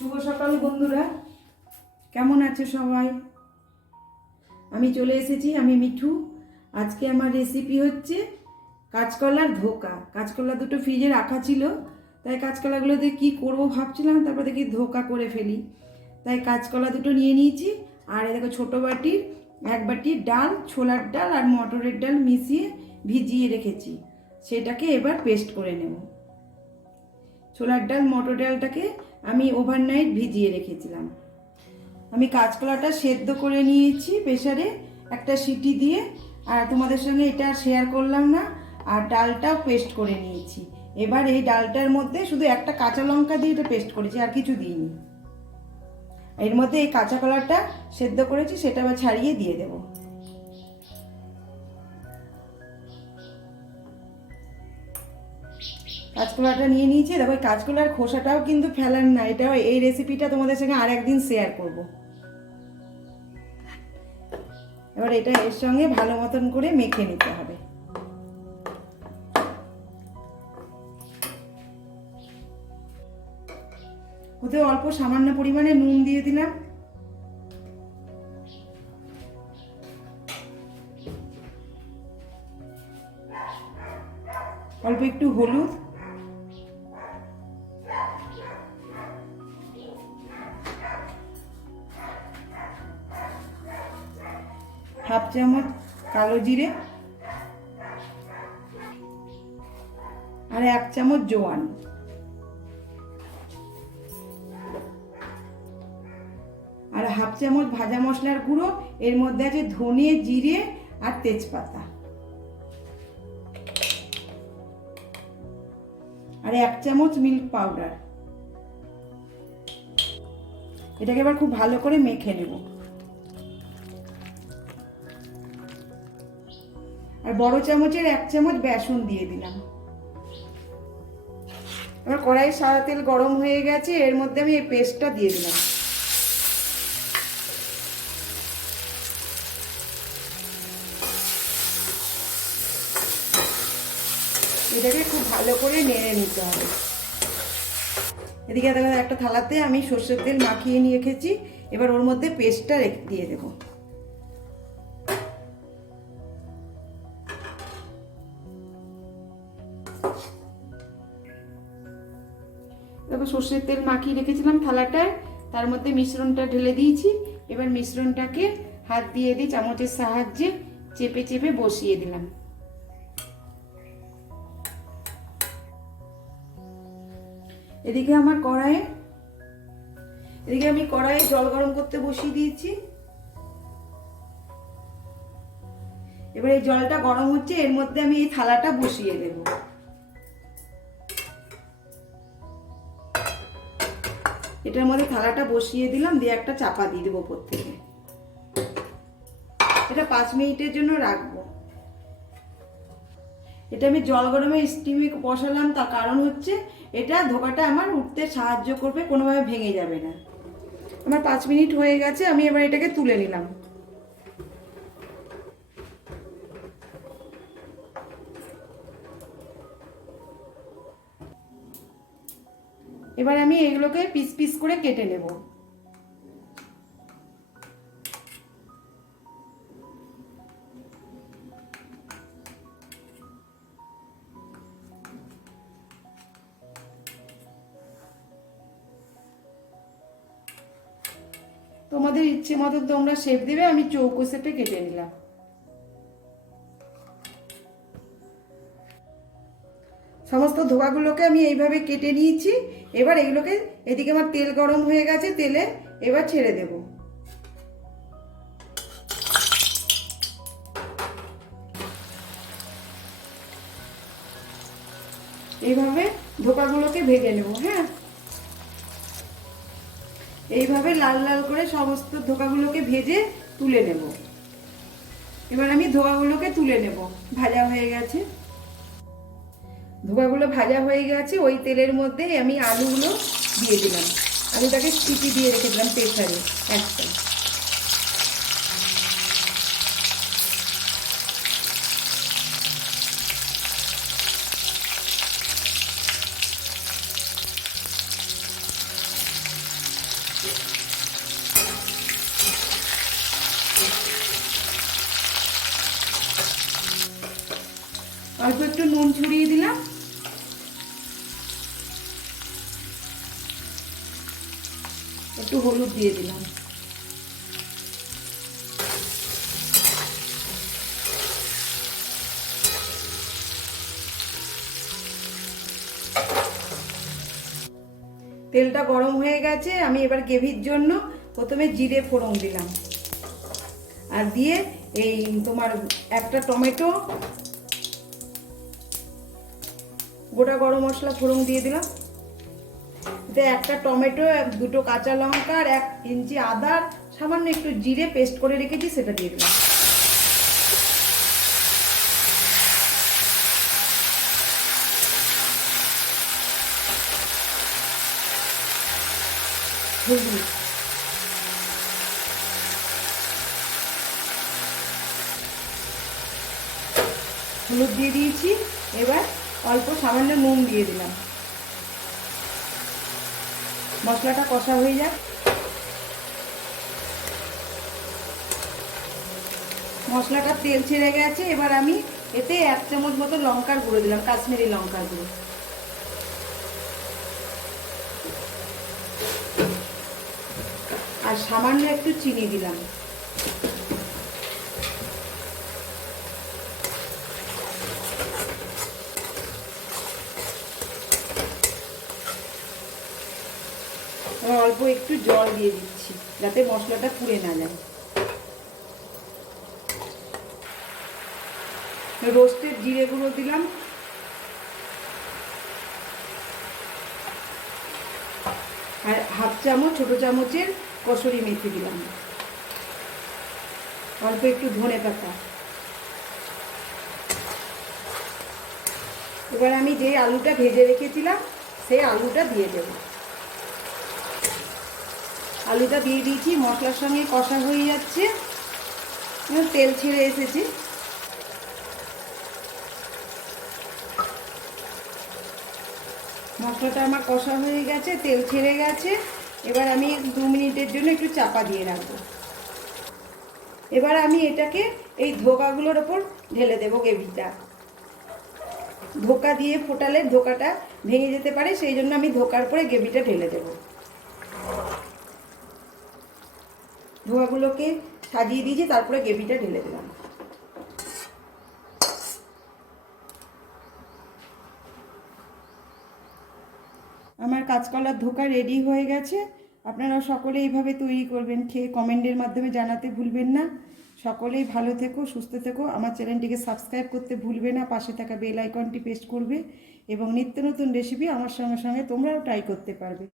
শুভ সকাল বন্ধুরা, কেমন আছে সবাই? আমি চলে এসেছি, আমি মিঠু। আজকে আমার রেসিপি হচ্ছে কাঁচকলার ধোকা। কাঁচকলা দুটো ফ্রিজে রাখা ছিল, তাই কাঁচকলাগুলো দিয়ে কী করবো ভাবছিলাম, তারপর দেখি ধোকা করে ফেলি। তাই কাঁচকলা দুটো নিয়ে নিয়েছি। আর দেখো ছোটো বাটির 1 বাটি ডাল, ছোলার ডাল আর মটরের ডাল মিশিয়ে ভিজিয়ে রেখেছি। সেটাকে এবার পেস্ট করে নেব। ছোলার ডাল মটর ডালটাকে আমি ওভারনাইট ভিজিয়ে রেখেছিলাম। আমি কাঁচকলাটা সেদ্ধ করে নিয়েছি প্রেসারে একটা সিটি দিয়ে। আর তোমাদের সঙ্গে এটা শেয়ার করলাম না। আর ডালটাও পেস্ট করে নিয়েছি। এবার এই ডালটার মধ্যে শুধু একটা কাঁচা লঙ্কা দিয়ে এটা পেস্ট করেছি, আর কিছু দিইনি। এর মধ্যে এই কাঁচা কলাটা সেদ্ধ করেছি সেটা আবার ছাড়িয়ে দিয়ে দেবো। কাঁচকলাটা নিয়ে নিয়েছি। দেখো কাঁচকলার খোসাটাও কিন্তু ফেলার না। এটাও এই রেসিপিটা তোমাদের সঙ্গে আর একদিন শেয়ার করব। এবার এটা এর সঙ্গে ভালো মতন করে মেখে নিতে হবে। ওতে অল্প সামান্য পরিমাণে নুন দিয়ে দিলাম। অল্প একটু হলুদ, হাফ চামচ কালো জিরে আর 1 চামচ জোয়ান। আর হাফ চামচ ভাজা মশলার গুঁড়ো। এর মধ্যে আছে ধনে, জিরে আর তেজপাতা। আর 1 চামচ মিল্ক পাউডার। এটাকে এবার খুব ভালো করে মেখে নেব। আর বড় চামচের 1 চামচ বেসন দিয়ে দিলাম। এবার কড়াই সাদা তেল গরম হয়ে গেছে, এর মধ্যে আমি এই পেস্টটা দিয়ে দিলাম। এটাকে খুব ভালো করে নেড়ে নিতে হবে। এদিকে একটা থালাতে আমি সর্ষের তেল মাখিয়ে নিয়ে রেখেছি। এবার ওর মধ্যে পেস্টটা দিয়ে দেবো। দেখো সর্ষের তেল মাখিয়ে রেখেছিলাম থালাটায়, তার মধ্যে মিশ্রণটা ঢেলে দিয়েছি। এবার মিশ্রণটাকে হাত দিয়ে চামচের সাহায্যে চেপে চেপে বসিয়ে দিলাম। এদিকে আমি কড়াইয়ে জল গরম করতে বসিয়ে দিয়েছি। এবার এই জলটা গরম হচ্ছে, এর মধ্যে আমি এই থালাটা বসিয়ে দেব। এটার মধ্যে থালাটা বসিয়ে দিলাম, দিয়ে একটা চাপা দিয়ে দেবো উপর থেকে। এটা 5 মিনিটের জন্য রাখবো। এটা আমি জল গরমে স্টিমে বসালাম, তার কারণ হচ্ছে এটা ধোকাটা আমার উঠতে সাহায্য করবে, কোনোভাবে ভেঙে যাবে না। আমার 5 মিনিট হয়ে গেছে, আমি এবার এটাকে তুলে নিলাম। এবার আমি এগুলোকে পিস পিস করে কেটে নেব। তোমাদের ইচ্ছে মতো তোমরা শেপ দেবে, আমি চৌকো শেপে কেটে নিলাম। সমস্ত ধোকাগুলোকে আমি এইভাবে কেটে নিয়েছি। এবার এগুলোকে, এদিকে আমার তেল গরম হয়ে গেছে, তেলে এবার ছেড়ে দেব। এইভাবে ধোকাগুলোকে ভেজে নেব। হ্যাঁ, এইভাবে লাল লাল করে সমস্ত ধোকাগুলোকে ভেজে তুলে নেব। এবার আমি ধোকাগুলোকে তুলে নেব। ভাজা হয়ে গেছে, ধোকাগুলো ভাজা হয়ে গেছে। ওই তেলের মধ্যে আমি আলুগুলো দিয়ে দিলাম। আলুটাকে সিটি দিয়ে রেখেছিলাম প্রেসারে একটা। অল্প একটু নুন ছড়িয়ে দিলাম, একটু হলুদ দিয়ে দিলাম। তেলটা গরম হয়ে গেছে, আমি এবার গ্রেভির জন্য প্রথমে জিরে ফোড়ন দিলাম, আর দিয়ে এই তোমার একটা টমেটো, গোটা গরম মশলা ফোড়ন দিয়ে দিলাম, এতে একটা টমেটো, দুটো কাঁচা লঙ্কা আর 1 ইঞ্চি আদা, সামান্য একটু জিরে পেস্ট করে রেখেছি সেটা দিয়ে দিলাম। হলুদ, হলুদ দিয়ে দিয়েছি, এবার অল্প সামান্য নুন দিয়ে দিলাম। মশলাটা কষা হয়ে যাক। মশলাটা তেল ছেড়ে গেছে, এবার আমি এতে 1 চামচ মতো লঙ্কার গুঁড়ো দিলাম, কাশ্মীরি লঙ্কার গুঁড়ো, আর সামান্য একটু চিনি দিলাম। অল্প একটু জল দিয়ে দিচ্ছি যাতে মশলাটা পুড়ে না যায়। রোস্টেড জিরে গুঁড়ো দিলাম, আর 1/2 চামচ ছোট চামচের কসুরি মেথি দিলাম, অল্প একটু ধনে পাতা। এবার আমি যে আলুটা ভেজে রেখেছিলাম সেই আলুটা দিয়ে দেব। আলুটা দিয়ে দিয়েছি, মশলার সঙ্গে কষা হয়ে যাচ্ছে, তেল ছেড়ে এসেছে। মশলাটা আমার কষা হয়ে গেছে, তেল ছেড়ে গেছে। এবার আমি 2 মিনিটের জন্য একটু চাপা দিয়ে রাখবো। এবার আমি এটাকে এই ধোকাগুলোর ওপর ঢেলে দেবো গ্রেভিটা। ধোকা দিয়ে ফোটালে ধোকাটা ভেঙে যেতে পারে, সেই জন্য আমি ধোকার পরে গ্রেভিটা ঢেলে দেবো। ধোকাগুলোকে সাজিয়ে দিয়েছি, তারপরে গ্রেভিটা ঢেলে দিলাম। আমার কাঁচকলার ধোকা রেডি হয়ে গেছে। আপনারা সকলে এইভাবে তৈরি করবেন, খেয়ে কমেন্টের মাধ্যমে জানাতে ভুলবেন না। সকলেই ভালো থেকো, সুস্থ থেকো। আমার চ্যানেলটিকে সাবস্ক্রাইব করতে ভুলবে না, পাশে থাকা বেল আইকনটি প্রেস করবে এবং নিত্য নতুন রেসিপি আমার সঙ্গে সঙ্গে তোমরাও ট্রাই করতে পারবে।